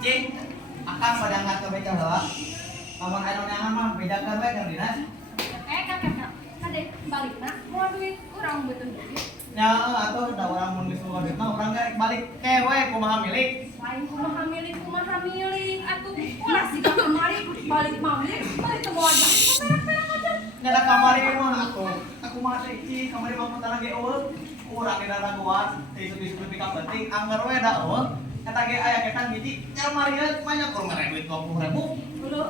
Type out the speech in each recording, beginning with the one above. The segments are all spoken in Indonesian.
Cing, akang pada angkat ke beca heula. Lamun aya neangan mah bedakan we Kang Dinas. Kakak, kade balikna mau duit urang beuteun duit. Nya atuh da urang mun geus boga duit mah urang garek balik kewe kumaha milik. Lain kumaha milik atuh ulah siga kamari balik mamlik balik teu moal balik perak-perak aja. Nya da kamari mah aku mah teh Cing, kamari pamutana ge eueuh. Urang dina raguan, teh isu-isu lebih ka penting anger we da eueuh. Eta ge aya ketang hiji, cal marieun banyak kur mere duit 20.000. Eueuh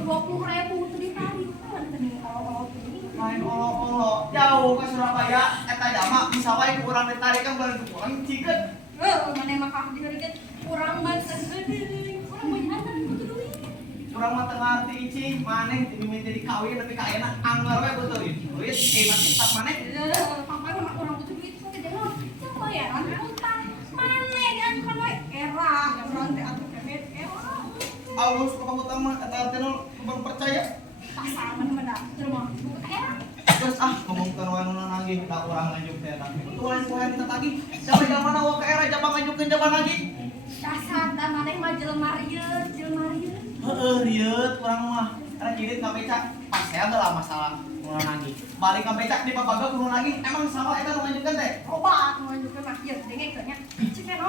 20.000 teu ditarik kan teh olo-olo teh. Main olo-olo jauh ke Surabaya, eta jama bisa wae urang ditarik kan bulan kurang cikeun. Mane mah kah diharikeun urang mah segede, urang mah nyana butuh duit. Urang mah teu ngarti Cing, maneh teu mimiti dikawin tapi ka ayeuna anger we butuh duit. Duit mah cinta maneh. Papa mah urang butuh duit kok gede mah. Yang bayaran utang. Maneh diajukan we era, urang teh atuh kemet era. Alus ka pangutang mah eta teh nu bang percaya. Pasangan mah da jelema butuh era. Terus ngomongkeun wae nu nagih da urang ngajuk teh eta. Tuan poe kita tagih. Sampai da mana wae ka era jabang ngajukeun jabang lagi. Dasar da maneh mah jelema rieut. Heeh, rieut urang mah. Karena kirit ka beca pas saya geula masalah nu nagih. Balik ka beca di papaga kudu nagih. Emang salah eta nu ngajukeun teh? Coba nunjukeun mah ieu dengekeun nya. Cek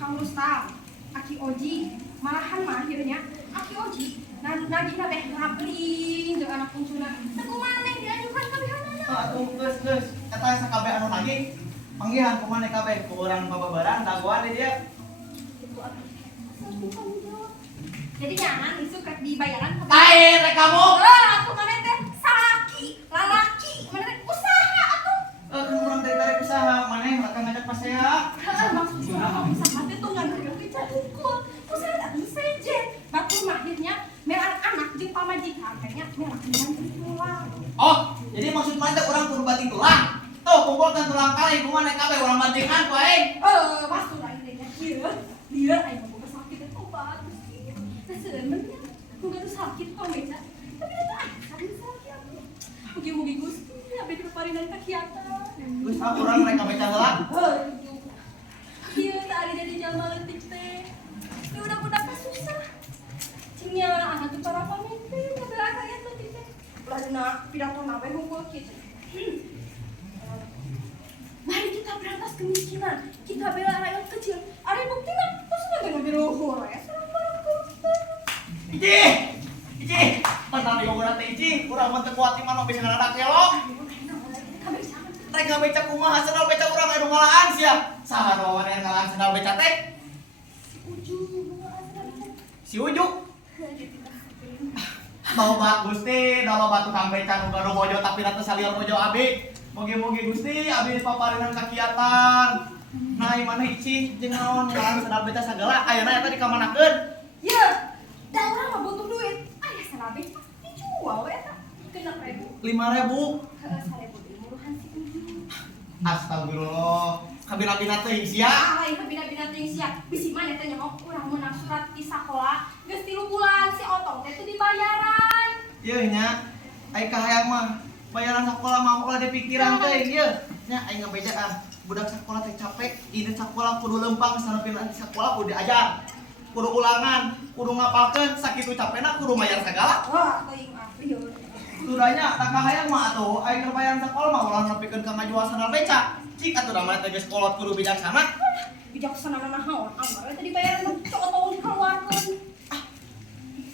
Kang Rustam, Aki Oji, malahan mah akhirnya Aki Oji nagihna teh ngabling jeung anak bungsuna. Teu maneh diajukan kabehanana. Atuh geus. Eta sakabeh anu nagih panggihan ku maneh kabeh ku urang bababaran dagoan di dia. Itu atuh. Jadi jangan isu rek dibayaran Lain rek kamu. Atuh maneh teh salaki, lalaki, maneh teh usaha atuh. Kan urang teh tarik usaha maneh akan ngajak pas saya. Maksudnya usaha teh tuh nganggep kerja unggul. Usaha teh sejen. Batur mah akhirnya merang anak jeung pamajikan kayaknya merang bantu pulang. Oh, jadi maksud maneh urang kudu banting tulang. Tuh kumpulkan tulang kali ku maneh kabeh urang bantingan ku aing. Maksud aing teh dia aing mah sakit teh obat. Sebenarnya enggak tuh sakit kok beca. Tapi itu sakit sakit. Mugi-mugi Gusti abi diparinan kakiatan. Geus urang rek kabeh heula. Ieu teh ari jadi jalma leutik teh. Ieu udah susah. Cingnya anak tuh para pamimpin ngambil rakyat leutik teh. Ulah pidato na we hungkul kitu. Mari kita berantas kemiskinan. Kita bela rakyat kecil. Ari buktina maksudna teh nu luhur ya. Iji, pantang di gogona teh Iji, urang mah teu kuat iman mah bisa ngaradak kelok. Rek ngabeca kumaha sendal beca urang anu ngalaan sia. Saha nu anu ngalaan sendal beca teh? Si Ujuk. Tobat Gusti, da loba tukang beca nu gaduh bojo tapi teu salieur bojo abi. Mugi-mugi Gusti abi dipaparinan kakiatan. Nah, maneh Iji jeung naon ngalaan sendal beca sagala ayeuna eta dikamanakeun. Ya, da urang mah butuh duit. Aya sanabe dijual we eta. 6.000. 5.000. Heeh, 1.000 teh muruhan si Uju. Astagfirullah. Kabina-bina teuing sia. Lain kabina-bina teuing sia. Bisi maneh teh nyongok urang meunang surat di sakola. Geus 3 bulan si Otong teh teu dibayaran. Ieu nya, ai kahayang mah bayaran sakola mah ulah dipikiran teuing ieu. Nya ai ngabeja budak sakola teh capek, ini sakola kudu lempang sanepi sakola kudu diajar. Kudu ulangan, kudu ngapalkeun, sakitu capekna kudu mayar sagala. Wah, teuing ieu. Tudanya tak kahayang mah atuh, ai keur bayaran sakola mah ulah nepikeun ka ngajual sandal beca. Cik atuh da mah teh geus kolot kudu bijaksana. Bijaksana naon? Anggar teh dibayaran mah cok dikeluarkeun.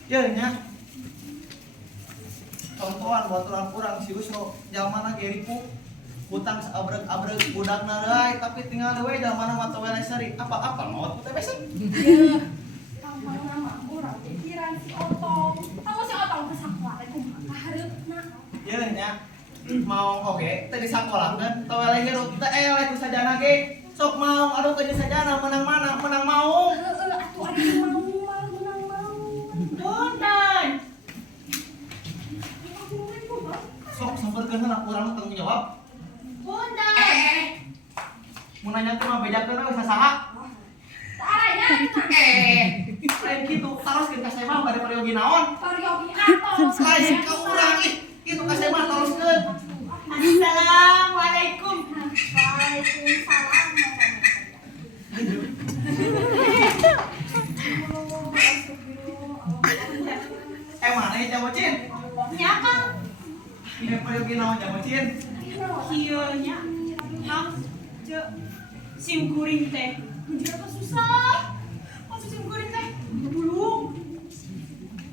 Ieu nya. Contohan buat urang si Usro, jalmana ge ripu. hutang abreg-abreg budakna deui tapi tinggal deui da mana mata weleh seri apa-apa maot teh besok. Ya, tampang nama urang pikiran si Otong. Tahu si Otong teh sakola teh kumaha hareupna. Ieu nya mau oge teh di sakolahkeun teu weleh hirup teh eleh ku sajana ge sok mau aduh teh sajana menang mana menang mau. Heeh, atuh ari mau mah menang mau. Punten. Sok sampeurkeun heula urang tanggung jawab. Punten. Mun nanya teh mah bejakeun we sasaha. Taranya Lain kitu taroskeun ka saya mah bade periogi naon. Pariogi atos. Lain ka urang ih kitu ka saya mah taroskeun. Assalamualaikum. Waalaikumsalam. Mana ya jamocin? Nya Kang. Ini periogi naon jamocin? Kieu nya. Kang. Ce sim kuring teh. Menjadi apa susah. Masuk sim kuring teh. Dulu.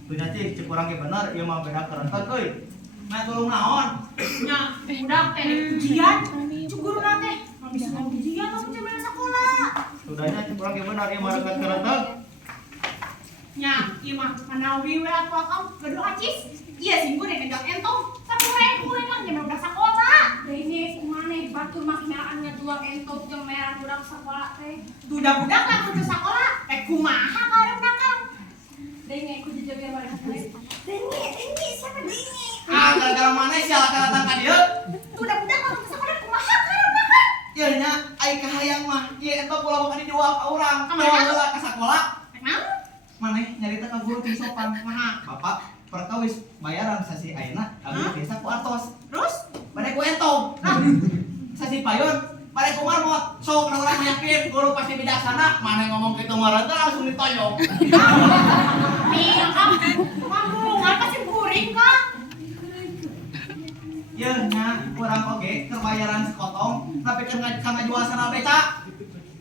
Tuh cik cek urang ge bener ieu mah beda kerentet euy. Nah tulung naon? Nya budak teh di ujian. Cuguruna teh. Habis mau ujian langsung jaman sekolah. Sudahnya cek urang ge bener ieu mah deket kerentet. Nya ieu mah manawi we atuh Kang. Gaduh acis. Iya sim kuring ngejak entong. Sakuring kuring kan jaman udah sekolah. Ini kumane batur mah merahnya dua entok jeung merah budak sekolah teh. Budak-budak langsung ke sekolah. Kumaha karepna Kang? Denge ku jejebir mah. Denge siapa denge? Ah gara-gara mana sih ala datang ka dieu? Budak-budak langsung ke sekolah kumaha karepna Kang? Ieu nya ai kahayang mah ieu entok ulah bakal dijual ka urang. Kamana? Heula ka sakola. Kenapa? Maneh nyarita ka guru teu sopan. Kumaha? Bapak perkawis bayaran sasi ayeuna abdi desa ku atos. Terus? Bade ku entong. Nah, sasi payun bade ku marmot. Sok na urang yakin guru pasti bijaksana. Maneh ngomong kitu mah rada langsung ditoyok. Nih, Kang. Manggungan pasti kuring, Kang. Ieu nya urang oge keur bayaran sekotong tapi keur ngajual sana beca.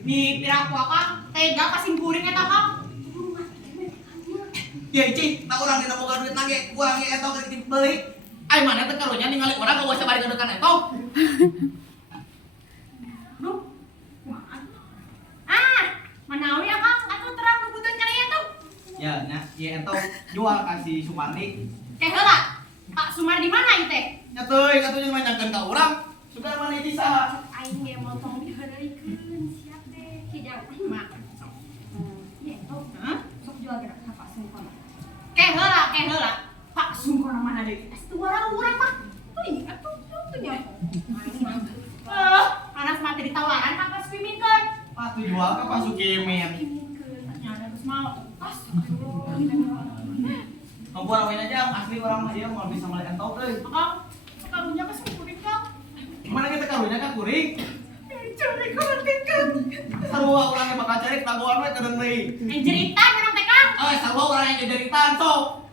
Nih, piraku Kang. Tega pasti kuring eta, Kang. Ya cing, tak urang dina boga duit nage, urang ge eta keur dibeli. Ai mana teh karunya ningali urang gak usah bari ngedekan eta. Duh. Ah, manawi ya, Kang. Atuh terang nubuteun kana eta. Ya nya, ieu eta jual kasih Sumardi. Teh heula. Pak Sumar di mana ieu teh? Nya teuy atuh jeung nanyakeun ka urang. Sudah mana itu saha? Aing ge motong diheureukeun siap teh. Kijang mah. Ye, tok. Hah? Sok jual gerak ka Pak Sungkon. Keh heula. Pak Sungkon mana deui? Atuh urang mah. Teuing atuh nya. Anak mah teh ditawaran ka pas pimikeun. Atuh jual ka Pak Sukimin. Nya terus mau pas. Kompor we aja asli urang mah ieu moal bisa meli entok euy. Kang, karunya ka kuring, Kang. Mana kita karunya ka kuring? Cari Kang. Sarua urang ge bakal cari tagoan we kedeung deui. Jeritan urang teh, Kang. Sarua urang yang jeritan sok.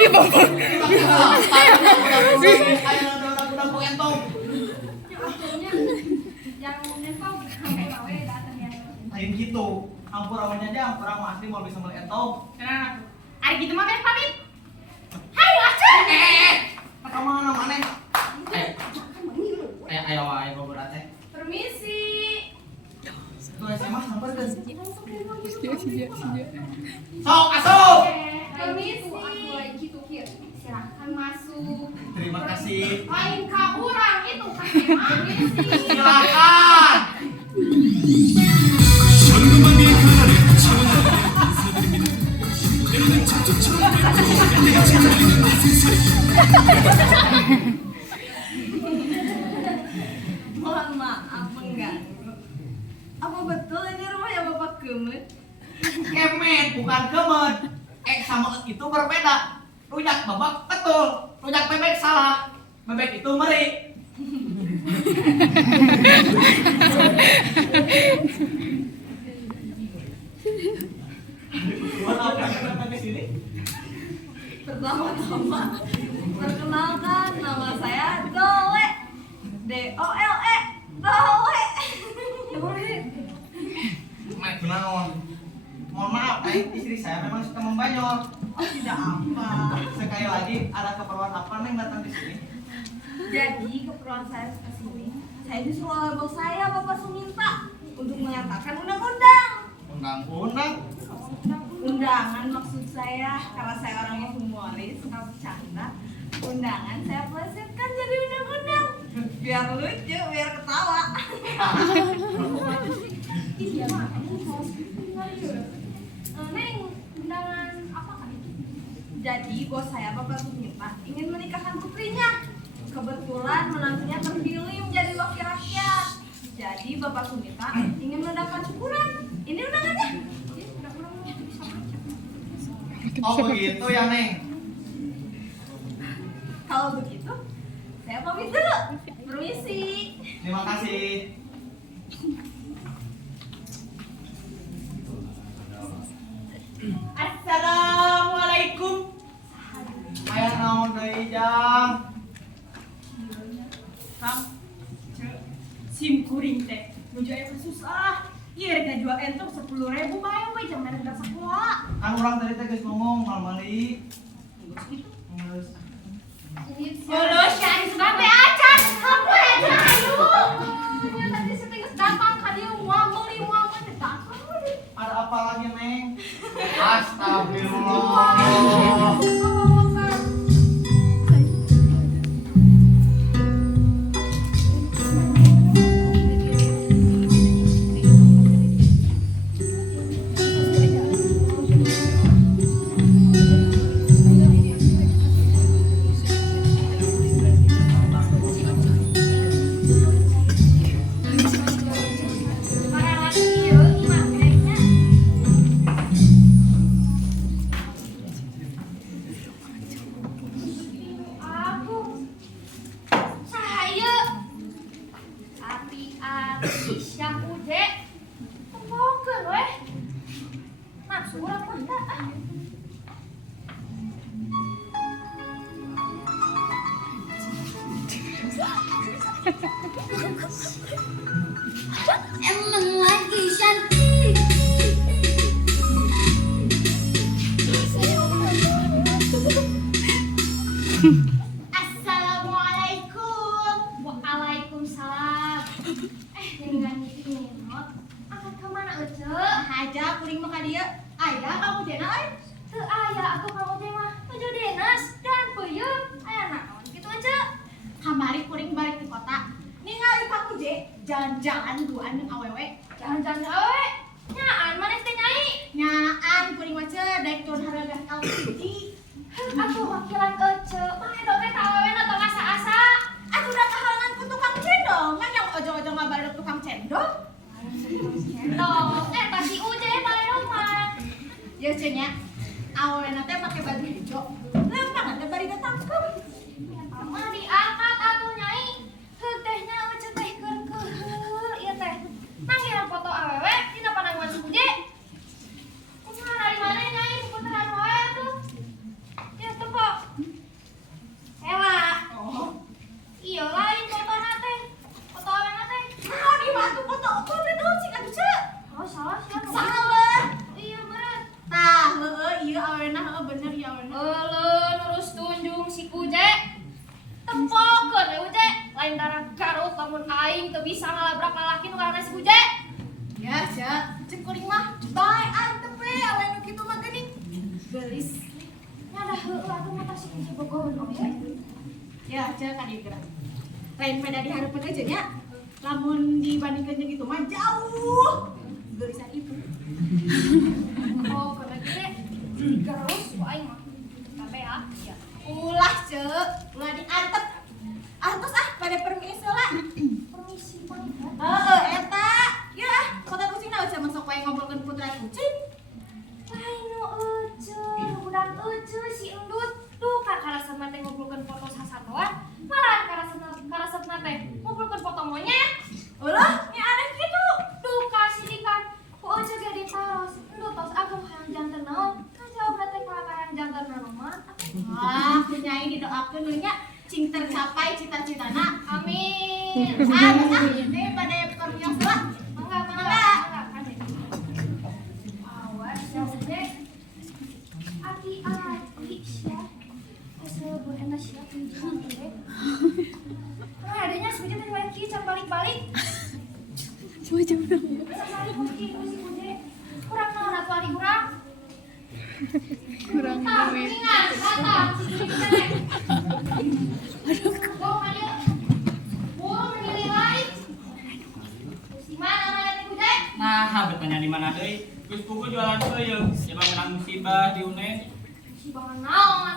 Ih, bapak. Ayo udah ku entong. Ya atuhnya yang nempel sampai lawe datang ya. Lain gitu. Ampur awalnya aja, urang mah asli moal bisa meli entong. Kenapa tuh? Ari gitu mah beres pamit. Hai, Aceh. Ka mana maneh? Ayo wae gobora teh. Permisi. Tuh SMA sampeurkeun. Sejak. Sok asup. Permisi. Aku mulai gitu kieu. Silakan masuk. Terima kasih. Lain ka urang itu permisi. Silakan. Mohon maaf mengganggu. Apa betul ini rumahnya Bapak Kemet? Kemet bukan kemet. Sama itu berbeda. Rujak babak betul. Rujak bebek salah. Bebek itu meri. Pertama-tama, perkenalkan nama saya Dole. D-O-L-E. Dole. Dole. Mak kenaon? Mohon maaf, istri saya memang suka membanyol. Oh, tidak apa. Sekali lagi Jadi ada keperluan apa Neng datang di sini? Jadi keperluan saya ke sini, saya disuruh oleh bos saya Bapak Suminta untuk mengatakan undang-undang. Undang-undang. Undangan maksud saya, karena saya orangnya humoris, suka bercanda. Undangan saya plesetkan jadi undang-undang. Biar lucu, biar ketawa. Iya mah, ini kalau tinggal ya. Neng, undangan apa kan itu? Jadi bos saya Bapak Suminta ingin menikahkan putrinya. Kebetulan menantunya terpilih menjadi wakil rakyat. Jadi Bapak Suminta ingin mendapat syukuran. Ini undangannya. Oh begitu ya Neng. Kalau begitu, saya pamit dulu. Permisi. Terima kasih. Assalamualaikum. Aya naon deui Jang? Kang, cek, sim kuring teh, menuju aya susah. Iya, rek jual entok 10.000 bae we jam mereka dak sakola. Kan orang tadi teh geus ngomong mal mali. Geus kitu. Geus. Bolos ya di sebabe acan. Apa ya ayo? Dia tadi setinggal datang ka dia ngomong teh datang. Ada apa lagi Neng? Astagfirullah. Aku saya Ati Syah Ude tembokeun we nafsu urang mah tah Emang lagi cantik. Assalamualaikum. Waalaikumsalam. Dengan not angkat ke mana ece? Aja kuring mah ka dieu. Aya kamu dena euy. Teu aya atuh kamu teh mah nuju denas dan peuyeum aya naon kitu ece. Kamari kuring balik di kota. Ningali kamu je jalan-jalan duaan jeung awewe. Jangan-jangan euy. Nyaan maneh teh nyai. Nyaan kuring mah ce daek turun harga LPG. Atuh wakilan ece. Make doge ka awewena tong asa-asa. Atuh udah kahalangan ku tukang cendol. Ngajak ojong-ojong ngabareuk tukang cendol. Cendol. Eta si Uje bale roman. Ya cenah. Awewena teh make baju hijau. Lempangan teh bari datangkeun. Mah diangkat atuh nyai. Heug tehnya ece teh keur ieu teh. Manggiran foto awewe dina pananguan si Uje. Kumaha dari mana nyai puteran wae atuh. Ya teu kok. Ela. Oh. Iya lain fotona teh. Foto awena teh. Mau dibantu foto aku betul sih atuh ce. Oh salah sih. Salah. Iya meureun. Tah, heueuh ieu awena heueuh bener ya awena. Euleun nurus tunjung si Uje. Tempokeun we Uje. Lain darah Garut lamun aing teu bisa ngalabrak lalaki nu ngaranna si Uje. Ya, cek kuring mah bae antep we awena kitu mah geuning. Gelis. Nyada heueuh atuh mata si Uje bogoh we. Ya, cek ka dieu gerak. Lain beda dihareupeun aja nya. Lamun dibandingkeun jeung kitu mah jauh. Gelisan itu. Oh, kana gede. Garus ku aing mah. Kabeh ah. Ya. Ulah cek, ulah diantep. Antos ah pada permisi lah. Permisi pamit. Heeh, eta. Ya, kota kucing na usah masuk wae ngobrolkeun putra kucing. Lain nu Ece, budak Ece si Endut. Duh, kakarasan teh ngumpulkeun foto sasatoan. Malahan karasepna teh ngumpulkeun foto monyet. Ulah, nya aneh kitu. Duh, kasih dikan. Ku Ece ge ditaros. Endut tos agem hayang janten naon. Kajawabna teh ka hayang janten naon mah. Wah, nyai didoakeun we nya cing tercapai cita-citana. Amin. Ini pada permios lah. Enggak. Awas, ya Uje. Hati-hati, Syah. Geus gitu sih Bude. Kurang naon atuh ari urang. Kurang duit. Ingat, kata si Bude. Aduh, ayo. Buru menilai. Si mana mana teh Bude? Nah, betanya di mana deui? Geus kuku jualan teuyeung, coba menang musibah di UNED. Si bangan naon?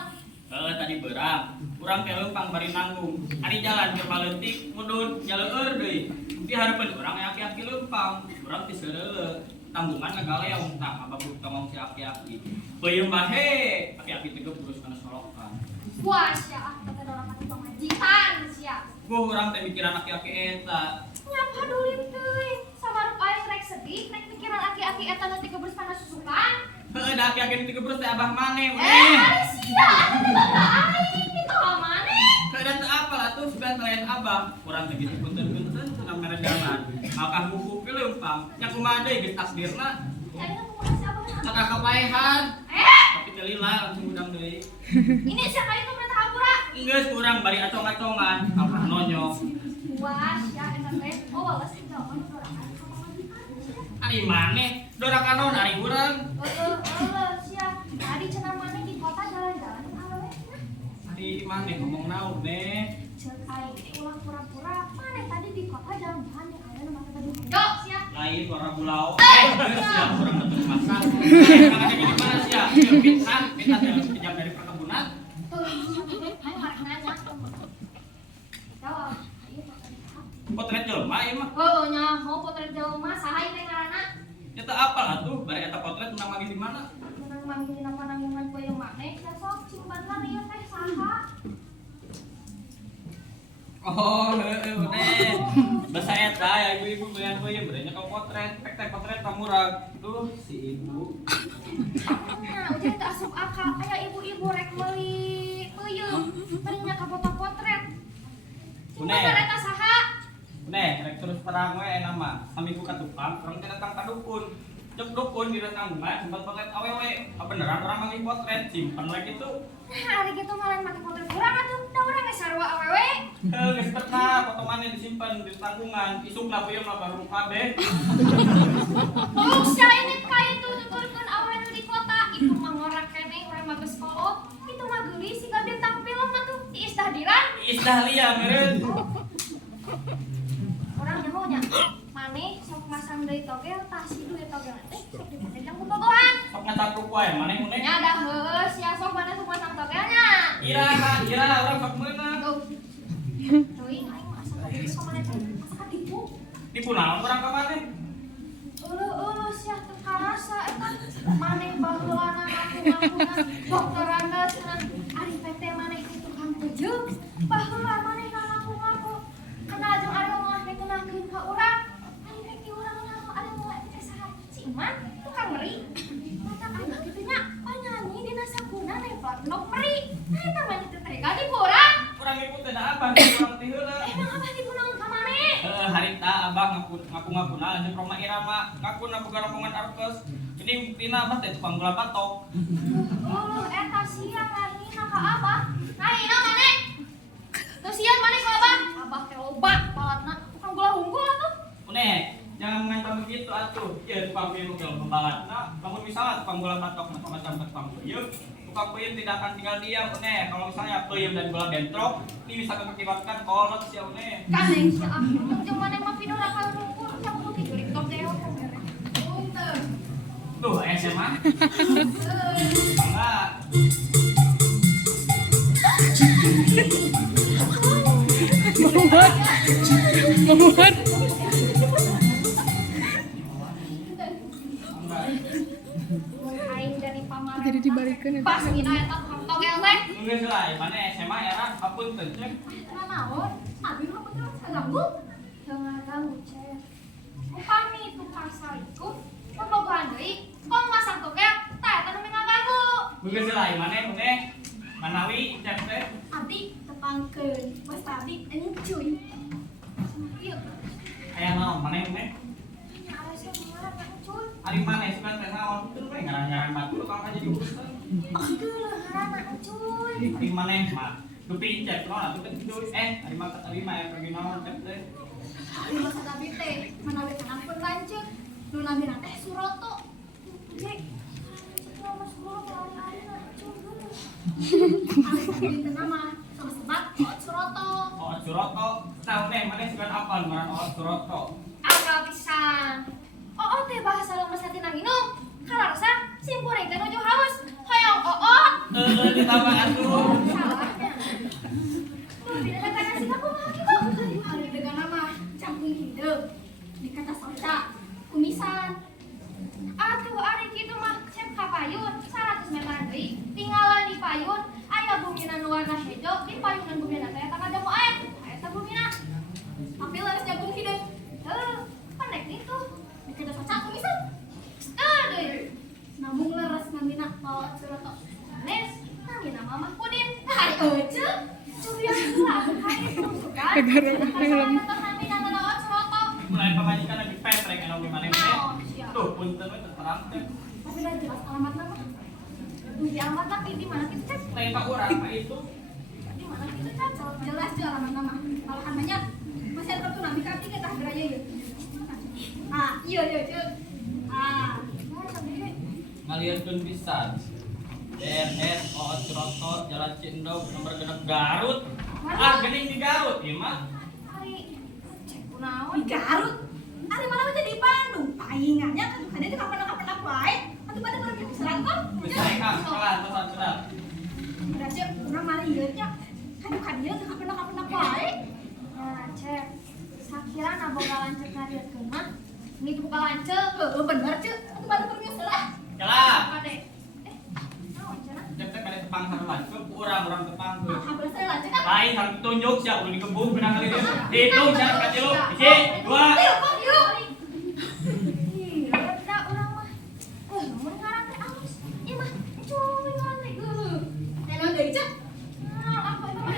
Tadi berang, kurang teh leumpang bari nanggung. Ari jalan ke paleutik mudun jaleur deui. Di harapan urang aki-aki leumpang, urang teh seureuleuk. Tanggungan ngagaleong tah ababuk tongong si aki-aki. Beuyeum bahe, aki-aki teh urus kana solokan. Wah, sia kata orang kata pamajikan sia. Gua urang teh mikiran aki-aki eta. Nyapa dulin teuing. Sabar paling rek sedih, rek pikiran aki-aki eta nanti keberes kana susukan. Heueuh da aki-aki teh gebrus teh abah maneh we. Ari sia, aing kita mana? Keadaan teu apal atuh sugan selain abah. Urang teh gitu punten-punten cenah mere jalan. Maka buku ke leumpang, nya kumaha deui geus takdirna. Ya ini aku makasih abang. Maka kapaehan. Eh, Tapi teu lila langsung udang deui. ini sia kali itu perintah apura. Geus kurang bari acong-acongan, abah nonyok. Wah, sia eta teh. Oh, balas kita apa orang kata pamajikan sia. Ari maneh, dorakanon ari urang. Sia. Tadi cenah maneh di kota jalan-jalan awewe. Ari maneh ngomong naon deh. Cek aing teh ulah pura-pura. Maneh tadi di kota jalan-jalan yang ayeuna mah tadi. Yo, sia. Lain warna bulau. Geus ya urang teu masak. Maka jadi mana sia? Fitnah kejam dari perkebunan. Ayo marek nanya. Jawab. Ayo Potret jelema ieu mah. oh nya mau potret jelema saha ieu teh ngaranna? Nya teu apal atuh, bari eta potret menang lagi di mana? Menang manggil dina panangungan peuyeum maneh, ya sok simpanlah ieu teh saha? Oh, heueuh deh. Basa eta ya ibu-ibu beungan peuyeum beureun kau potret, pek teh potret pamurag. Duh, si ibu. Nah, ujian teu asup akal, aya ibu-ibu rek meuli peuyeum, bari nya ka foto potret. Une. Bener eta saha? Nih, rek terus terang we nama. Samiku ka tukang, urang teh datang ka dukun. Cek dukun di datang bunga, sempat potret awewe. Beneran orang manggil potret, simpen lagi tuh. Nah, ari kitu mah lain make potret urang atuh, da urang geus sarua awewe. Geus teka, foto maneh disimpan di tanggungan. Isuk lah peuyeum mah baru kabeh. Tolong sia ini ka itu tuturkeun awewe nu di kota, itu mah ngorek keneh urang mah geus kolot. Itu mah geulis siga bintang film atuh, Iis Dahdiran. Iis Dahlia meureun. Orang nyahonya, maneh sok masang deui togel, tah si duit togel teh sok dipendang ku bogohan. Sok ngacapruk wae maneh mun Nya dah heuh sia sok maneh sok masang togelnya. Ira urang sok meunang. Tuh. Teuing aing mah asa togel sok maneh teh asa katipu. Tipu naon urang ka maneh? Eueuh sia teu karasa eta maneh baheulana ngaku-ngakunan dokter Andes cenah ari teh maneh itu tukang pejeuk. Baheula maneh ngaku-ngaku. Kenal jeung ari mah ngeunahkeun ka urang. Ari rek di urang nyaho ari mulai teh saha? Si Iman tukang meri. Mata aing kitu nya panyanyi dina sakuna neplat nok meri. Eta mah teh tega di urang. Urang ibu teh da abah urang teh heula. Emang abah dipunaon ka maneh? Harita abah ngaku-ngakuna lanjut Roma Irama ngakuna boga rombongan arkes. Ini buktina abah teh tukang gula patok. Eta siang ngahina ka abah. Ngahina maneh. Teu sieun maneh ka abah. Abah teh loba balatna tukang gula hunggul atuh. Une, jangan mengantam begitu atuh. Ieu tukang peuyeum keur pembalatna. Lamun misalnya tukang gula patok mah macam tukang peuyeum. Tukang peuyeum tidak akan tinggal diam, Une. Kalau misalnya peuyeum dan gula bentrok, ini bisa mengakibatkan kolot sia, Une. Kaneng si abah jeung maneh mah video rakal hunggul. Ya kudu dijulik togel teh mere. Punten. Tuh, SMA. Enggak. Muat. Aing dari pamarentah. Jadi dibalikin ya. Pas ngina eta tukang togel teh. Geus lah, mana SMA era hapunten cek. Kenapa naon? Abi mah bener ganggu. Jangan ganggu, Cek. Upami tukang salingkuh, pembogohan deui, kong masang togel, tah eta nu ngaganggu. Geus lah, mana Une? Manawi cek teh. Abdi tepangkeun, Mas Abdi encuy. Ieu, Aya naon mana Une? nya asa ngaran encuy. Ari mana sugan teh naon? Teu we ngaran-ngaran batu tukang aja di urusan. Aduh, ngaranna encuy. Di mana mah? Dupi cek naon atuh teh cuy. Ari mah ya pergi naon cek teh. Ari Mas Abdi teh manawi ampun lanceuk. Nu namina teh Suroto. Jek. Nama Suroto hari-hari na cunggu. Itu nama sama sebat Suroto. Oh Suroto. Nah teh mana sugan apal ngaran oh Suroto. Apa pisan? Oh teh bahasa lemes hati nanginu. Kalarasa simkuring teh nuju haus. Hoyong Ditambah atuh. salahnya. Duh, beda dengan nasi kamu lagi tuh. Hari dengan nama campur hidup. Dikata soca, kumisan. Atuh, ari kitu mah cep ka payun, 100 meter deui. Tinggalan di payun, aya bumina nu warna hejo, di payunan bumina teh eta kajamu air. Eta bumina. Tapi laras jagung hideung. Pendek gitu. Dikata soca kumisan. Aduh. Namun laras namina bawa Suroto. Nes, namina mamah Pudin. Hai ece. Curian pula hai itu kan. Gara-gara film. Namina bawa Suroto. Mulai pamajikan lagi petrek anu gimana teh. Oh, siap. Tuh punten we terang teh. Tapi udah jelas alamat nama. Di alamat tapi di mana kita cek? Lain ka urang mah itu. Di mana kita cek? Jelas jelas alamat nama. Malahan banyak. Masih ada kartu nabi kami kita geraya ya. Ah, iya cek. Ah, mau sampai Ngalieukeun pisan. DRR oh Suroto Jalan Cindog nomor genep Garut. Ah geuning di Garut ieu mah. hari cek kunaon di Garut. Hari mana mah di Bandung. Paingannya kan ada di kapan-kapan wae. Atuh pada pergi ke Selatan. Geus sae Kang, pelan pesan. Udah cek urang mah ieu nya. Kan dia ke kapan-kapan wae. Nah, cek. Sakira na boga lanceuk ngarieukeun mah. Ini buka lanceuk, bener cek. Atuh pada pergi salah. Celah. Pade. Naon cenah? Cek teh kade tepang sarelan ke urang tepang ke. Habis saya lanceuk kan. Lain harus tunjuk siap udah dikebung benang kali dia. Hitung syarat kecil. 1, 2. Yuk, yuk. Ih, udah urang mah. Mun ngarang teh alus. Ieu mah cuy ngarang teh. Teh deui cek. Nah, aku itu mah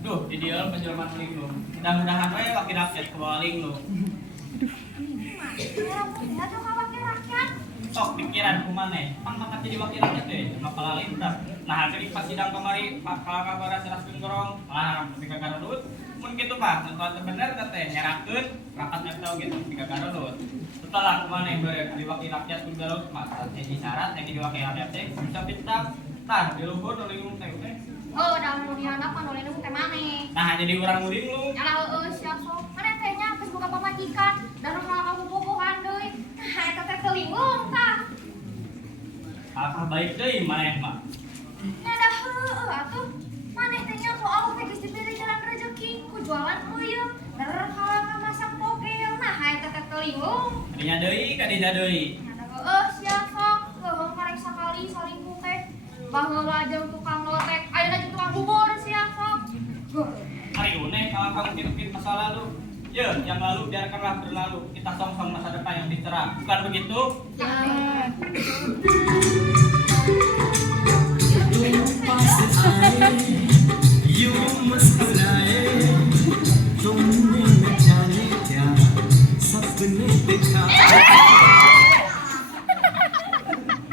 Duh, di dia penjelman link lu. Mudah-mudahan we wakil rakyat ke bawah link lu. Sok pikiran kumaneh. Pang makat jadi wakil rakyat teh, mapala lintah. Nah, jadi pas sidang kemari Pak Kalakabara seraskeun gorong, malah ketika Garut. Mun kitu Pak, tentu bener teh nyerakeun rapat nya tau gitu ketika Garut. Setelah kumaneh beureuh di wakil rakyat ku Garut, maka jadi syarat yang jadi wakil rakyat teh bisa bintang. Tah, di luhur nu lingung teh teh. Oh, udah kemudian apa nolin teh maneh. Nah, jadi urang muring lu. Nyalah heueuh sia sok. Mana teh nya geus boga pamajikan dan kalau kamu bubuhan deui. Nah, eta teh telingung tah. Alangkah baik deui maneh mah. Nyada heueuh atuh. Maneh teh nya ku Allah teh geus diberi jalan rezeki ku jualan ruyeuh. Dar kalau masak pogel nah eta teh telingung. Kadinya deui, kadinya deui. Nyada heueuh sia sok. Heueuh karek sakali salingkuh teh. Baheula jeung tukang lotek, ayeuna jeung tukang bubur sia sok. Hari une kalau kamu kirim masa lalu, ya yang lalu biarkanlah berlalu. Kita song-song masa depan yang cerah. Bukan begitu? Jangan. You मुस्कुराए तुमने न जाने क्या सपने देखा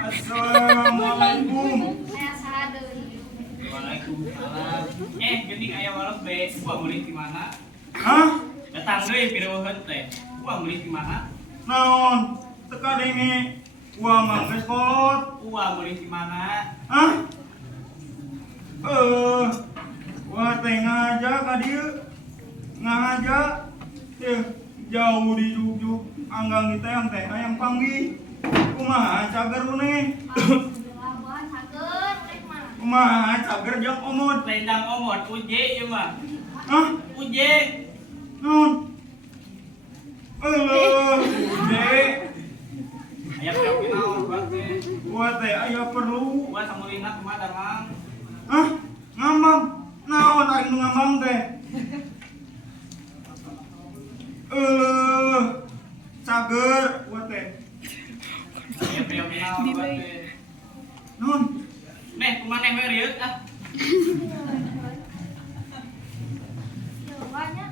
Assalamualaikum. Saya salah deui. Waalaikumsalam. Geuning aya walos be. Gua meuli di mana? Hah? Datang deui pirueun teh. Gua meuli di mana? Naon? Teka denge. Gua mah geus kolot. Gua meuli di mana? Hah? Gua teh ngaja ka dieu. Ngaja. Teh jauh di Jogja. Anggang di teang teh hayang panggih. Kumaha cagerune? Alhamdulillah, Bon, sakeun rek mah. Kumaha cager jeung omot? Lendang omot uje ieu mah. Hah? Uje. Naon? Dek. Aya pirang naon gua teh. Gua teh aya perlu. Gua samulina kumaha Mang. Hah? Ngambang? Naon ari nu ngambang teh? Cager gua teh. Aya pirang naon gua teh. Naon? Neh, kumaneh we rieut ah. Jawabannya.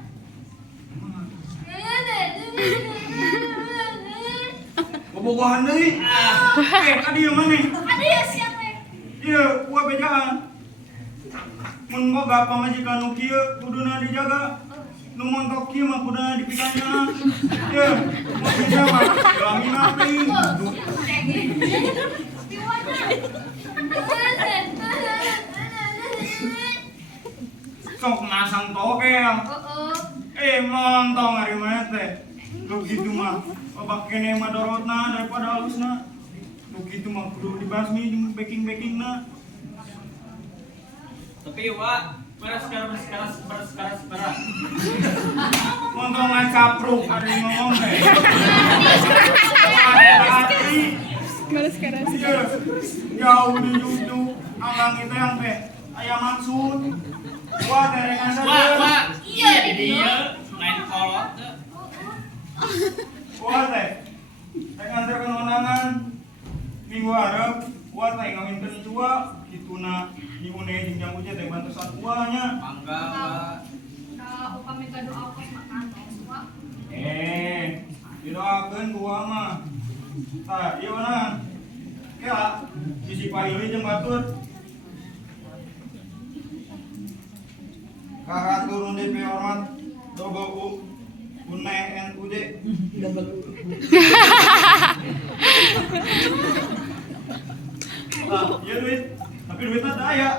Bobogohan deui. Ah. Ka dieu maneh. Ada ya siang teh. Ieu gua bejaan. Mun boga pamajikan nu kieu kuduna dijaga. Oh, siap. nu montok kieu mah kuda dipikanya. Ya, mau bisa mah jalamin apa ini? Sok masang togel. Montong hari mana teh? Lu gitu mah, pakai mah dorotna daripada halusna. Lu gitu mah kudu dibasmi jeung baking-bakingna. Tapi Wak, beras. Montong ngacapruk ada yang ngomong teh. Hati. Keras. Jauh di juju, alang itu yang teh ayam maksud. Wah, dari ngasar. Wak, iya di dia, lain kolot. Wah teh, teh ngantar ke undangan minggu harap. Wah teh ngaminten jua, dituna di une jeung jam uja teh bantu satwanya. Mangga, Wak. Upami doa kos makan Wak. Didoakeun gua mah. Tah, ieu mana? Ya, bisi paili jeung batur. Kakak turun DP hormat double Unai NUD. Iya duit, tapi duitnya ada aya.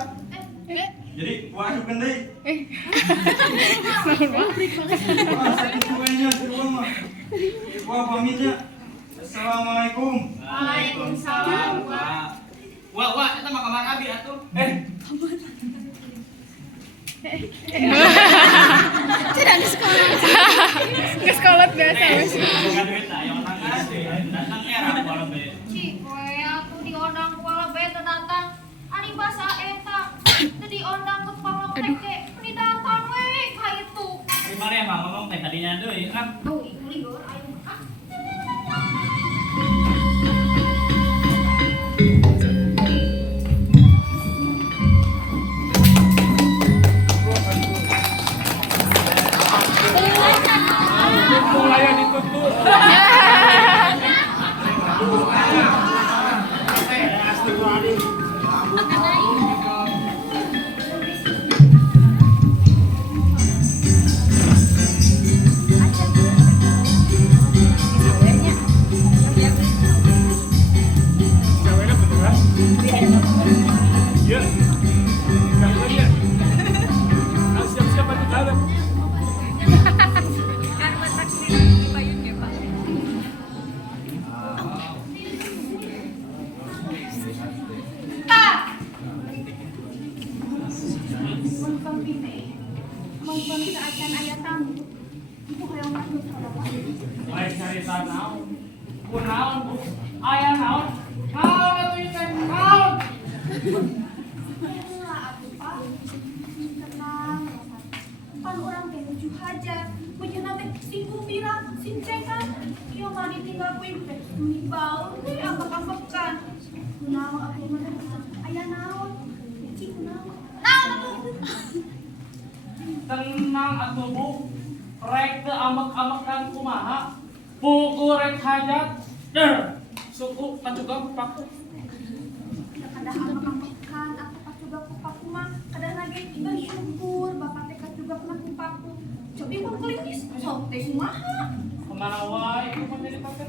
Jadi gua asukeun deui. Wah, sakit kuenya di rumah mah. Gua pamitnya. Assalamualaikum. Waalaikumsalam, Wak. Wak, eta mah kamar abi atuh. Kesekolot biasa wes. Bukan duit lah, yang orang kasih. Datang era kalau be. Ci, kowe aku diondang ku beta datang. Ari basa eta. Teu diondang ku panglang teke. Ni datang we ka itu. Gimana emang ngomong teh tadinya deui kan? Oh, ieu liur aya mah. Baik cerita naon. Kunaon, Bu? Aya naon? Naon atuh ieu teh? Naon? Pan orang teh nuju hajat, bejana teh sing kumbira, sing cekan, ieu mah ditinggal ku ibu teh meni baur teh ambek-ambekan. Kunaon atuh mah aya naon? Ci kunaon? Naon atuh? Tenang atuh, Bu. Rek teu ambek-ambekan kumaha? Pukul rek hajat. Suku pacugak paku. Kada ambek-ambekan atau pacugak ku paku mah kadang lagi bersyukur bapak teh kacugak na ku paku. Cobi pun kelingis sok teh kumaha? Kemana wae itu mah jadi paket.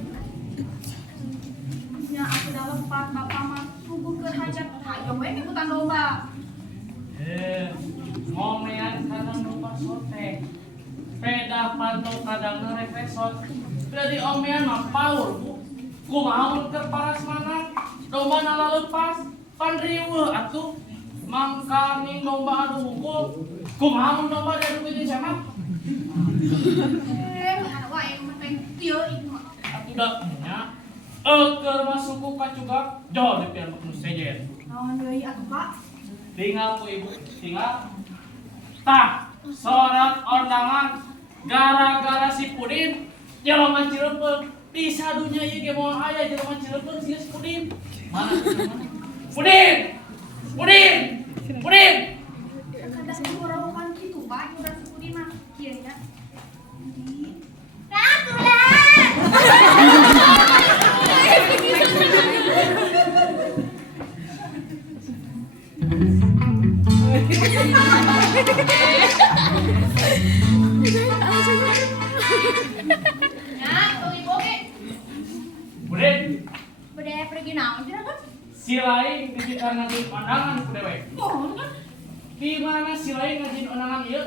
Nya aku dah lepat bapak mah tubuh ke hajat. Hayo we ikutan domba. Ngomean kadang lupa sote. Peda pantau kadang ngerek resot. Jadi omean mah paur, Bu. Kumaha mun keur paras manang, domba nala lepas, pan riweuh atuh. Mangka ning domba adu hukul. Kumaha mun domba diadu ku jeung sama? Ada wae mah teh ieu ieu mah. Atuh da nya. Keur masuk ku kacugak, jol dipian nu sejen. Naon deui atuh Pak? Tinggal ku Ibu, tinggal. Tah, surat undangan gara-gara si Pudin jelema Cileupeuh. Di sadunya ieu ge moal aya jelema Cileupeuh siga si Pudin. Mana? Pudin! Pudin! Pudin! Kada ngorowokan kitu Pak, udah sepudi mah kieu nya. Ratulan! si lain ketika ngajin undangan ku dewek. Mohon kan? Di mana si lain ngajin undangan ieu?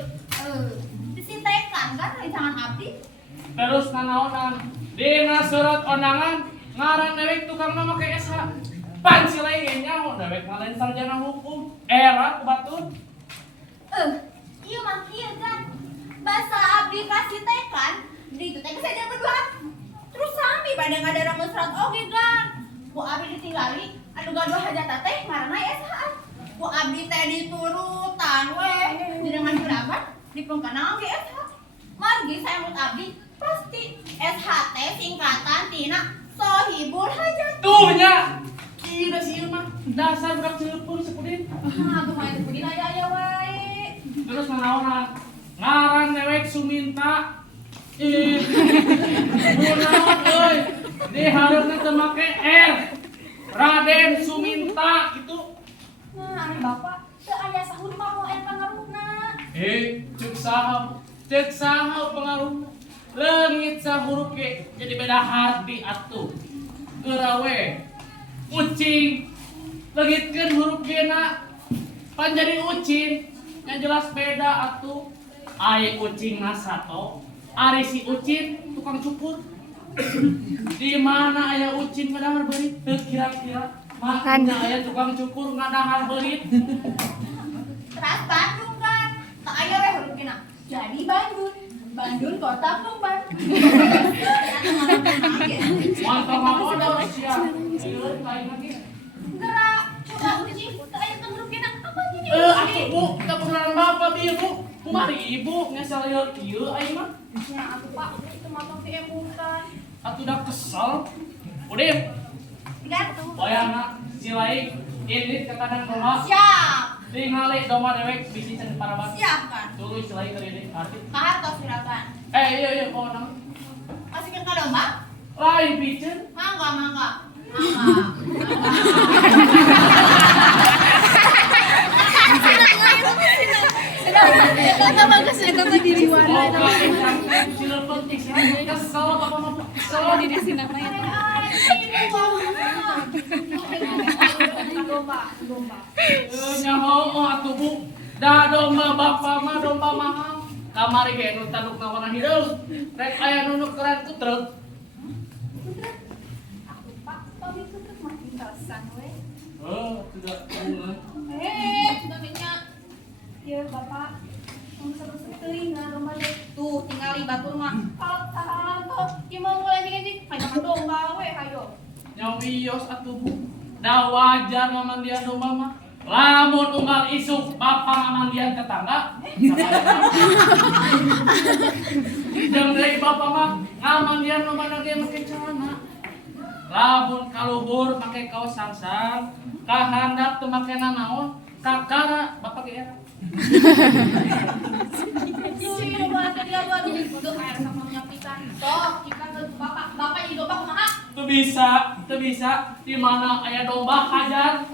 Disitekan kan rancangan abdi. Terus nanaonan dina surat undangan ngaran dewek tukang nama ke SH. Pan si lain nyaho dewek ngalain sarjana hukum. Era ku batur. Iya mah iya kan. Bahasa abdi kasitekan di itu teh saja berdua. Terus sami pada ngadara mesrat oge kan. Bu abdi ditinggali anu gaduh hajat teh ngaranna SH. Bu abdi teh diturutan we dengan juragan dipengkana oge SH. Margi saya mut abdi pasti SH teh singkatan tina Sohibul Hajat. Tuh nya. Kira si ieu mah dasar budak ceupeur sepudin. Tuh mah itu pudin aya wae. Terus nanaonan ngaran dewek Suminta. Kunaon euy? Di hareupna teu make R. Raden Suminta gitu. Nah, ari bapak teu aya sahur mah mau eta ngaruhna. Cek saha pengaruhna. Leungit sahurup ge jadi beda harti atuh. Geurawe ucing leungitkeun huruf gena pan jadi ucin yang jelas beda atuh. Aya ucing nasato, ari si ucin tukang cukur. Di mana aya ucin ngadahar beurit? Teu kira-kira makanya aya tukang cukur ngadahar beurit. Teras Bandung kan. Tak aya we huruf gina. Jadi Bandung. Bandung kota kembar. Mantap modal sia. Ieu lain lagi. Gerak coba uji tak aya huruf gina. Apa ini? Atuh Bu, kita beneran bapak bieu Bu. Kumari ibu ngesel ieu aing mah. Ya atuh Pak, itu mah tong diemukan. Atuh udah kesel. Udin, Gantung. wayahna si lain ini ke kadang domba. Siap. Tingali domba dewek bisi cenah parabat. Siap kan. Tuluy si lain ini arti. Kahartos siratan. Iya kau nama. Masukin ke domba? Lain piceun. Mangga. Mangga. Kata bagus ya kata diri warna. Oh, sila penting sila kesel apa mah kesel. Diri si namanya. Nyaho atuh Bu. Da domba bapa mah domba mahal. Kamari ge nu tandukna warna hideung. Rek aya nu keren ku truk. Aku Pak, tapi itu mah pintasan we. Oh, tidak tahu. Namanya ya Bapak. Mau seru-seru teuing na domba teh. Tuh, tinggali batur mah. Kalau salah tuh, ieu mau mulai dingin kayak domba we hayo. Nyawios atuh Bu. Da wajar ngamandian domba mah. Lamun unggal isuk bapak ngamandian tetangga. Jeung deui bapak mah ngamandian domba ge make celana. Lamun kaluhur make kaos sangsang, kahandap teu make nanaon, kakara bapak ge era. Iya, bahasa dia buat jadi bodoh kayak sama pisan. Sok, kita ke bapak jadi domba kumaha? Teu bisa. Di mana aya domba hajar,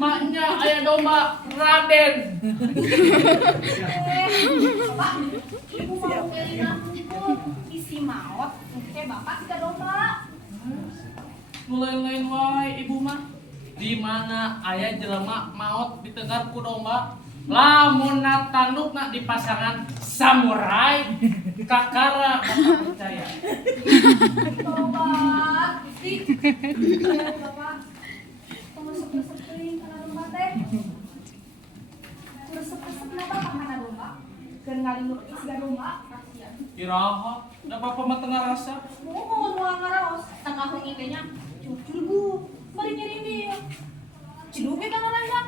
maknya aya domba Raden. Bapak, ibu mau beli isi maot, kayak bapak tiga domba. Lain-lain wae ibu mah. Di mana aya jelema maot ditegar ku domba, lamun tandukna di pasangan samurai kakara bapak percaya. Tobat, gusti. Bapak, tunggu sepuluh karena domba teh. Terus sepuluh bapak karena domba. Dan ngalindur isi domba, kasihan. Iraha, da bapak mah tengah rasa. Mohon mau ngaraos, tengah hungi tehnya. Cucul Bu, mari ngirim dia. Ciduke kan orangnya.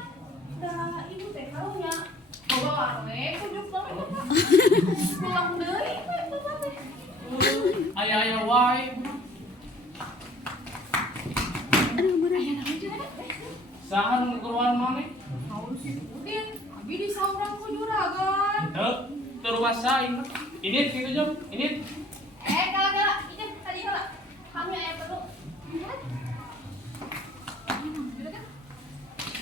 Da ibu teh karunya. Bawa we kujuk banget Bapak. Pulang deui we Bapak teh. Aya wae. Saha nu keluar maneh? Haus Udin, abi di saurang ku juragan. Teu ruasa ieu. Ini kitu jom, ini. Kala-kala, ini tadi kala. Kami aya perlu.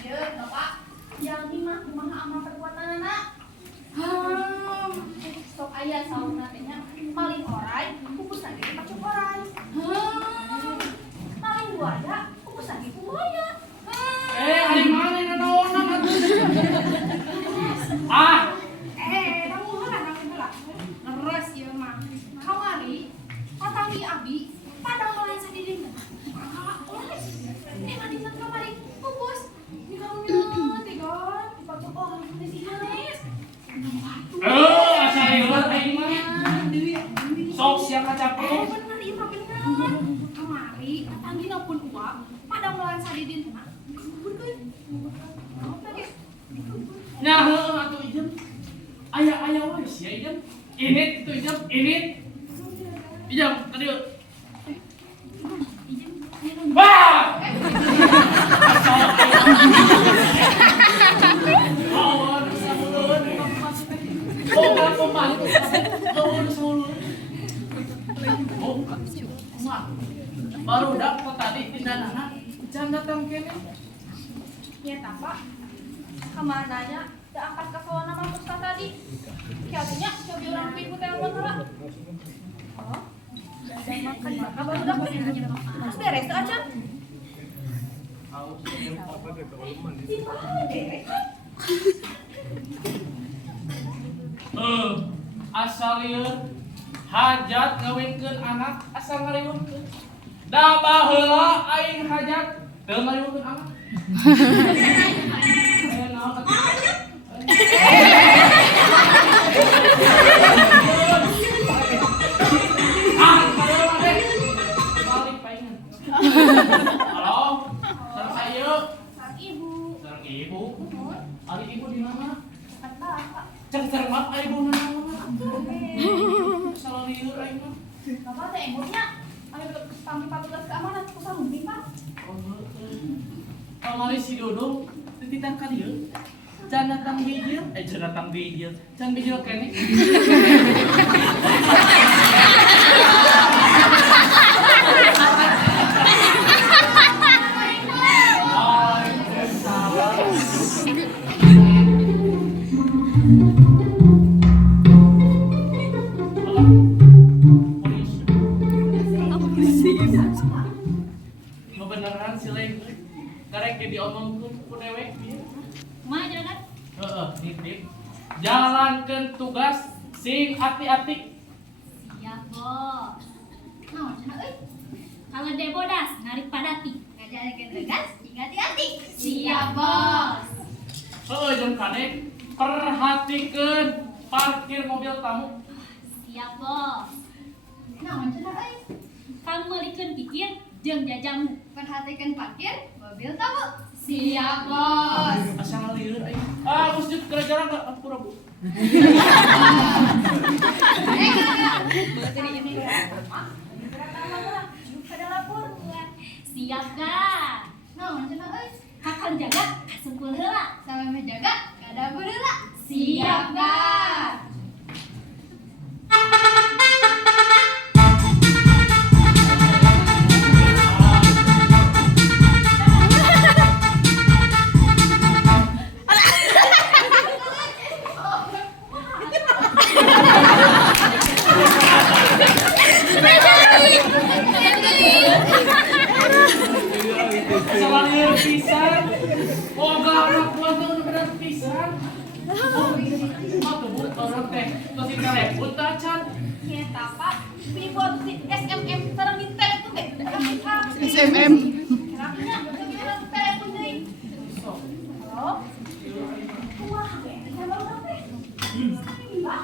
Ya, Bapak. Yang lima kumaha amal perbuatan anak. Sok aya saurna teh nya maling orai, pupus lagi pacukoran. Maling buaya, pupus lagi buaya. Kamari, tanggina pun uang, pada melawan sadidin tenang. Kumpulkeun. Mau lagi. Nah, atuh ijem. Aya wae sia ijem. Ini itu ijem, ini. Ijem, tadi. Wah! Asal. Awan saulun. Oh, ngapa malu? Awan saulun. Oh, mak. Baru dapat tadi tindakan jangan datang kene. Ya tak, kemananya? Udah angkat ke kawan nama Musta tadi. Kiatunya, coba orang piku telepon lah. Oh, udah makan baru dapat. Mas beres tuh aja. Asal lieur hajat ngawinkeun anak asal ngariweukeun. Da baheula aing hajat teu ngariweukeun anak. Aya naon atuh? Baheula mah balik paingan. Halo, sareng saya. Sang ibu. Sareng ibu. Ari ibu di mana? Bapak. Ceng mak ari ibu na mana? Salah lieur aing mah. Bapak teh ibunya. Ayo kami patugas keamanan ke Salumping, Pak. Kamari si Dodong tititan ka dieu. Can datang bijil, can datang bijil. Can bijil kene. Beneran si Leng karek diomongkeun ku dewek ieu. Kumaha juragan? Heeh, nitip. Jalankeun tugas sing hati-hati. Siap, Bos. Naon cenah euy? Kalau debodas narik padati. Ngajarekeun tugas jeung hati-hati. Siap, Bos. Heueuh jeung kane perhatikeun parkir mobil tamu. Siap, Bos. Naon cenah euy? Kang meulikeun pikir jeung jajamu. Perhatikan parkir mobil tamu. Siap, Bos. Asal lieur aing. Ah, geus jut gara-gara enggak apura, Bu. Pada lapor. Siap, Kang. Naon cenah euy? Kakang jaga kasungkul heula. Sampai menjaga kada beula. Siap, Kang. Asal lieur pisan. Boga anak buah teh bener pisan. Oh, atuh Bu, orang teh kasih telepon tah can. Kita Pak, pibot si SMM sareng di telepon teh. SMM. Kira-kira kita telepon deui. Halo? Wah, kita baru teh. Pak.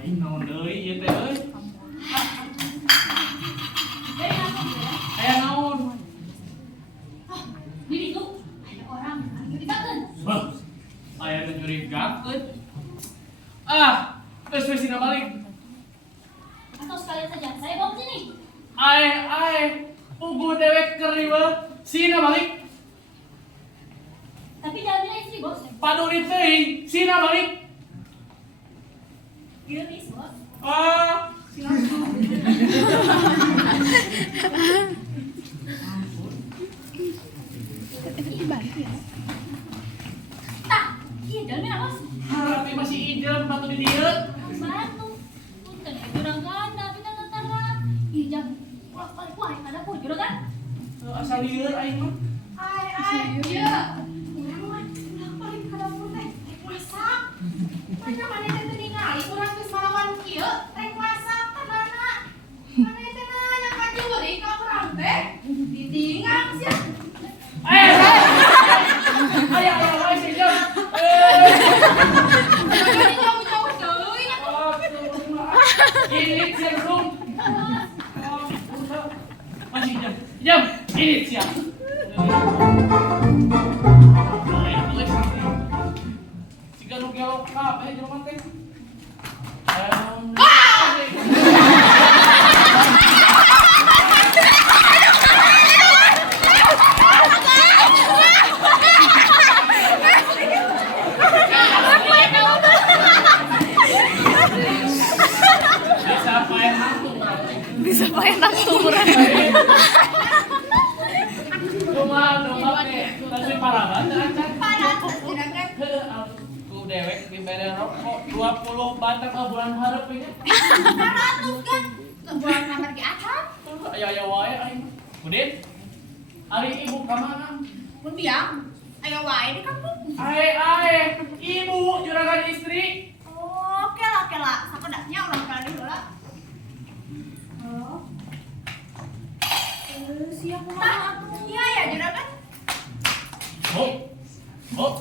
Aing naon deui ieu teh euy? Aya naon? Di ditu ada orang nyurigakeun. Hah, aya nu nyurigakeun. Ah, geus sina balik. Atau sekalian saja saya bawa sini. Ae, pugu dewek keur riweuh, sina balik. Tapi jangan bilang istri, Bos. Paduli teuing, sina balik. Gelis, Bos. Ah, Tak, iya jangan bilang, Bos. tapi masih ijem batu di dieu. Batu. Punten ya juragan, tapi tentara. Iya jangan. Wah, balik wah, ada pun juragan. Asal lieur aing mah. Ai, iya. Urang mah ulah balik ka dapur teh. Rek masak. Mana mana teh teu ningali urang geus malawan kieu, rek masak tanana. Mana teh nanya ka juri ka urang teh. Ditinggal sia. Aya wae si ijem. Jadi jauh-jauh deui Ini siap belum? Masih jam. Ini siap. Jika lu gelok apa ya jelema teh? Bisa main nafsu Cuma teh, tapi parah banget acan. Parah, juragan. Ku dewek dibere rokok 20 batang ke bulan hareup nya. 100 kan? Ke bulan kamar di atas. Aya wae aing. Udin. Ari ibu ka mana? Mun biang, ayo wae di kampung. Ae, ibu juragan istri. Oh, kela. Sakedaknya ulang kali heula. Oh. Siap kumaha atuh? Iya ya, juragan. Oh,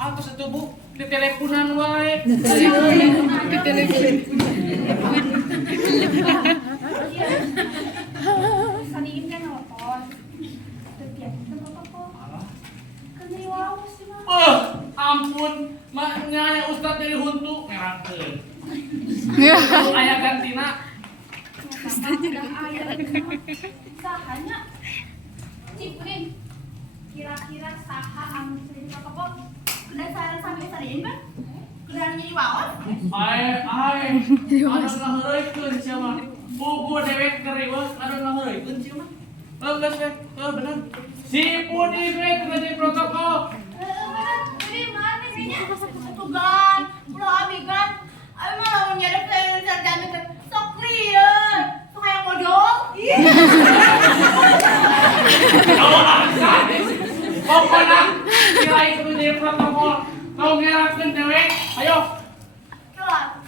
aku setubu di teleponan wae. Di telepon. Sadiin kan nelpon. Setiap kita telepon. Kan dari wawas sih, Mah. Ampun, maknya ya Ustad dari huntu ngerakeun. Aya gantina. Sahanya Ciprin kira-kira saha anu bisa jadi protokol berdasarkan sampai sadiin kan? Kedan jadi wawas? Ae, anu ngaheureuykeun sia mah. Buku dewek keriweuh anu ngaheureuykeun sia mah. Geus we, bener. Si Pudi we jadi protokol. Jadi mana nya? Tugan, ulah abi kan. Abi mah lamun nyadap saya sarjana teh sok lieur. Sok aya modal. Pokoknya kira itu jadi protokol. Kau ngerakeun dewek, ayo. Kelar.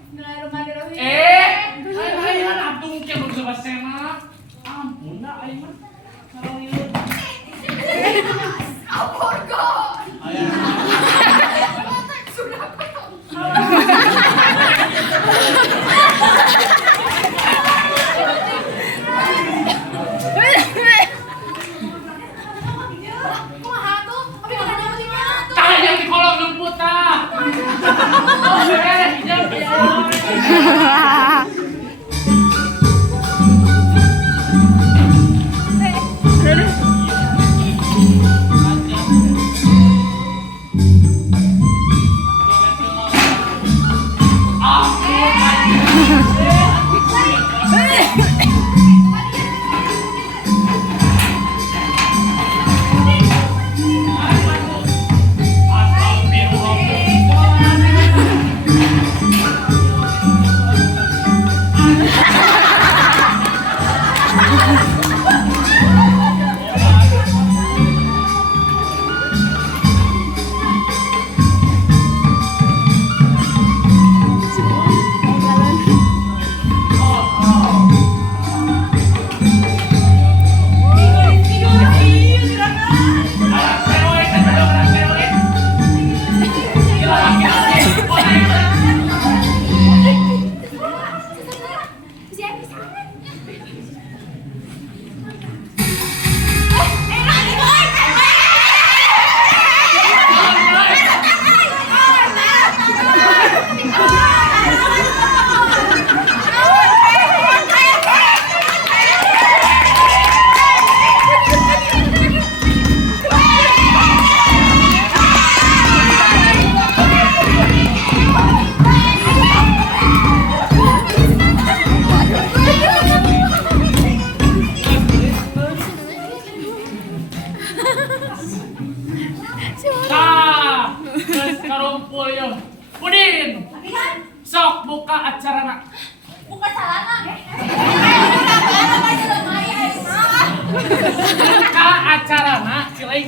Bismillahirrahmanirrahim. Ayo atung ke bersama sema. Ampun dah ayo mah. Kalau lieur. Ampun kok. Ayo. Sudah Tanya di kolong rumput tah. Jam.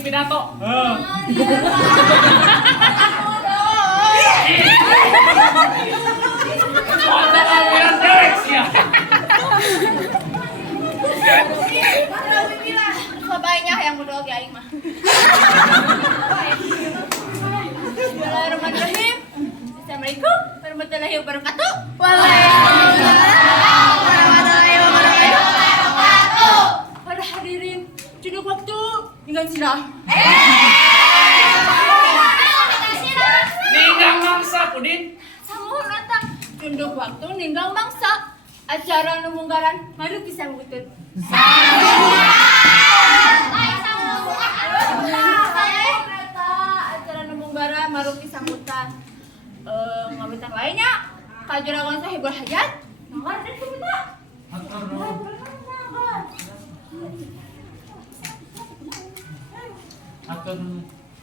pidato. Kebayanya yang modal ke aing mah. Bismillahirrahmanirrahim. Assalamualaikum warahmatullahi warahmatullahi wabarakatuh. Waalaikumsalam warahmatullahi wabarakatuh. Para hadirin, cukup waktu dengan sirah. Ninggang mangsa pudin. Samuhun eta cunduk waktu ninggang mangsa. Acara nu munggaran mari pisang butut. Acara nu munggaran marupi sambutan. Ngawitan lainnya kajuragan sahibul hajat. Mangga dan kita.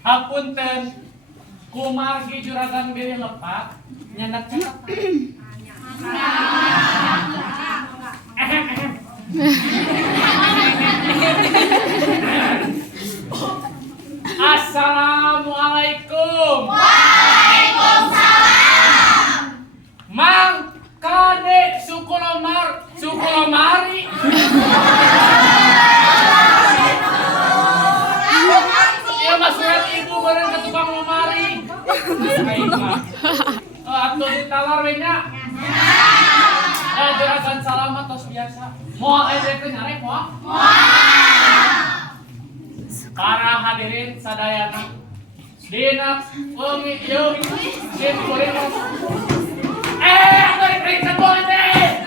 Hapunten kumargi juragan biri lepak nyandak catatan. Assalamualaikum. Waalaikumsalam. Mang Kade Sukulomari. Iya mas surat ibu bareng ke tukang lemari. Atuh ditalar we nya. Juragan salamat tos biasa. Moal ede teh nyarek moal? Para hadirin sadayana. Dina wengi ieu sim kuring. Atuh diperiksa boleh teh.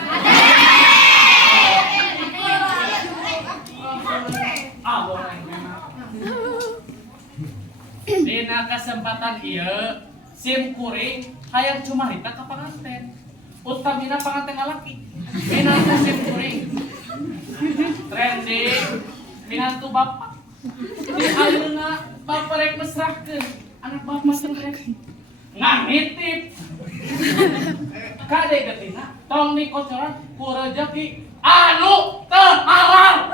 Boleh. Dina kesempatan ieu sim kuring hayang cumarita ka panganten. Utamina panganten lalaki. Minantu sim kuring. Trending minantu bapak. Di ayeuna bapak rek mesrahkeun anak bapak teh nganitip. Kade geutina tong dikocoran ku rezeki anu teu halal.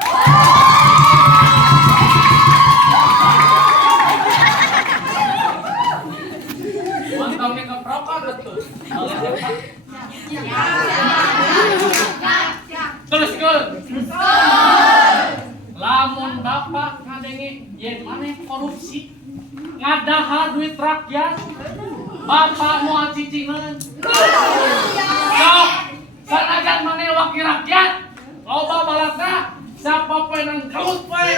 Mantap nih kepropa betul. Terus kun. Lamun bapak ngadengi yen maneh korupsi, ngadaha duit rakyat, bapak moal cicingan. Sok, sanajan maneh wakil rakyat, loba balatna sapopoe nang kelut poe.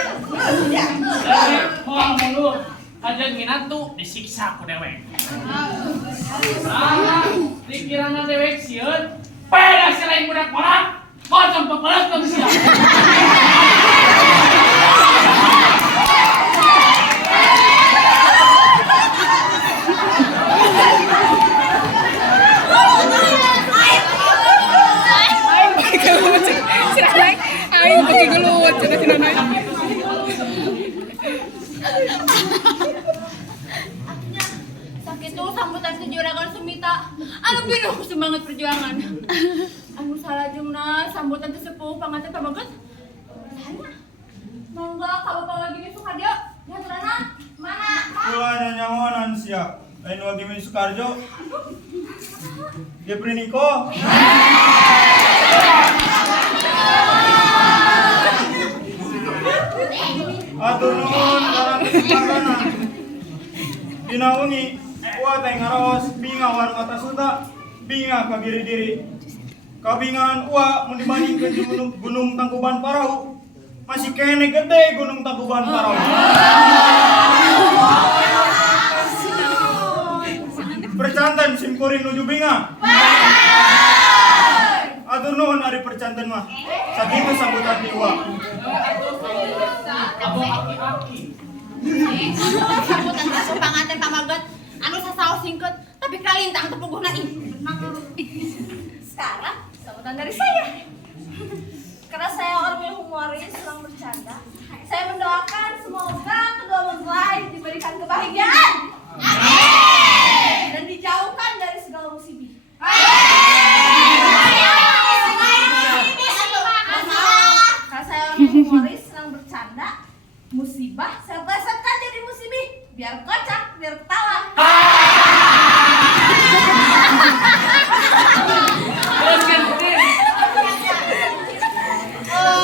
Jadi moal mundur. Kajian minantu disiksa ku dewek. Salah dikirana dewek sieun, peda si lain budak morak, kocom pepelet ke sia. Sakitu sambutan si juragan Sumita. Anu pinuh semangat perjuangan. Anu salajengna sambutan ti sepuh panganten pamaget. Tanya. Mangga ka bapak lagi di Sukarjo. Dihantarana mana? Kula nyanyawanan sia. Lain wagi min Sukarjo. Dia priniko. Atur nuhun karang kesempatan. Dina wengi wa teh ngaros binga warmata suta, binga ka diri-diri. Kabingan wa mun dibandingkeun gunung Tangkuban Parahu, masih kene gede gunung Tangkuban Parahu. Percanten sim kuring nuju binga. Atur nuhun ari percanten mah. Sakitu sambutan di wa. Sambutan ka panganten pamaget. Anu sasaos singket tapi kalintang tepuguhna ih. Sekarang sambutan dari saya. Karena saya orang yang humoris, senang bercanda, saya mendoakan semoga kedua mempelai diberikan kebahagiaan. Amin. Dan dijauhkan dari segala musibah. Karena saya orang yang humoris, senang bercanda, musibah saya plesetkan jadi musibah, biar kocak, biar ketawa.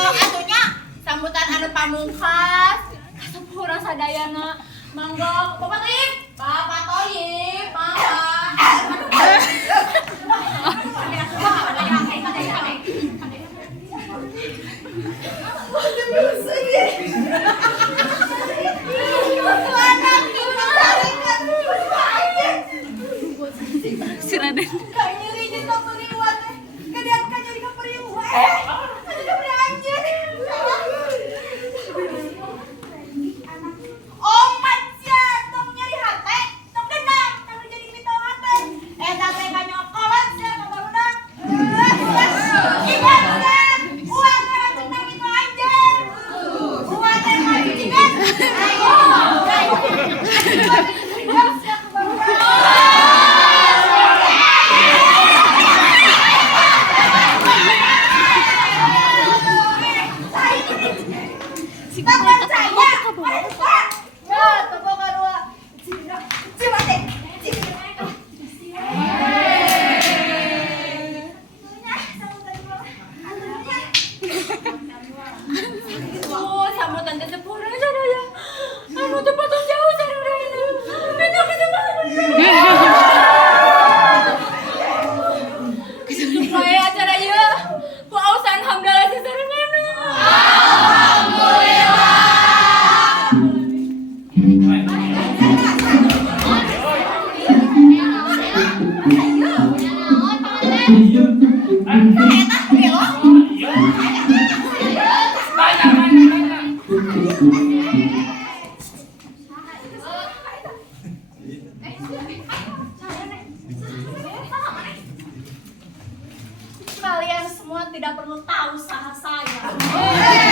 Atunya sambutan anu pamungkas kasepuh urang sadayana. Mangga Bapak Toyib, Bapak Toyib, mangga. usaha saya.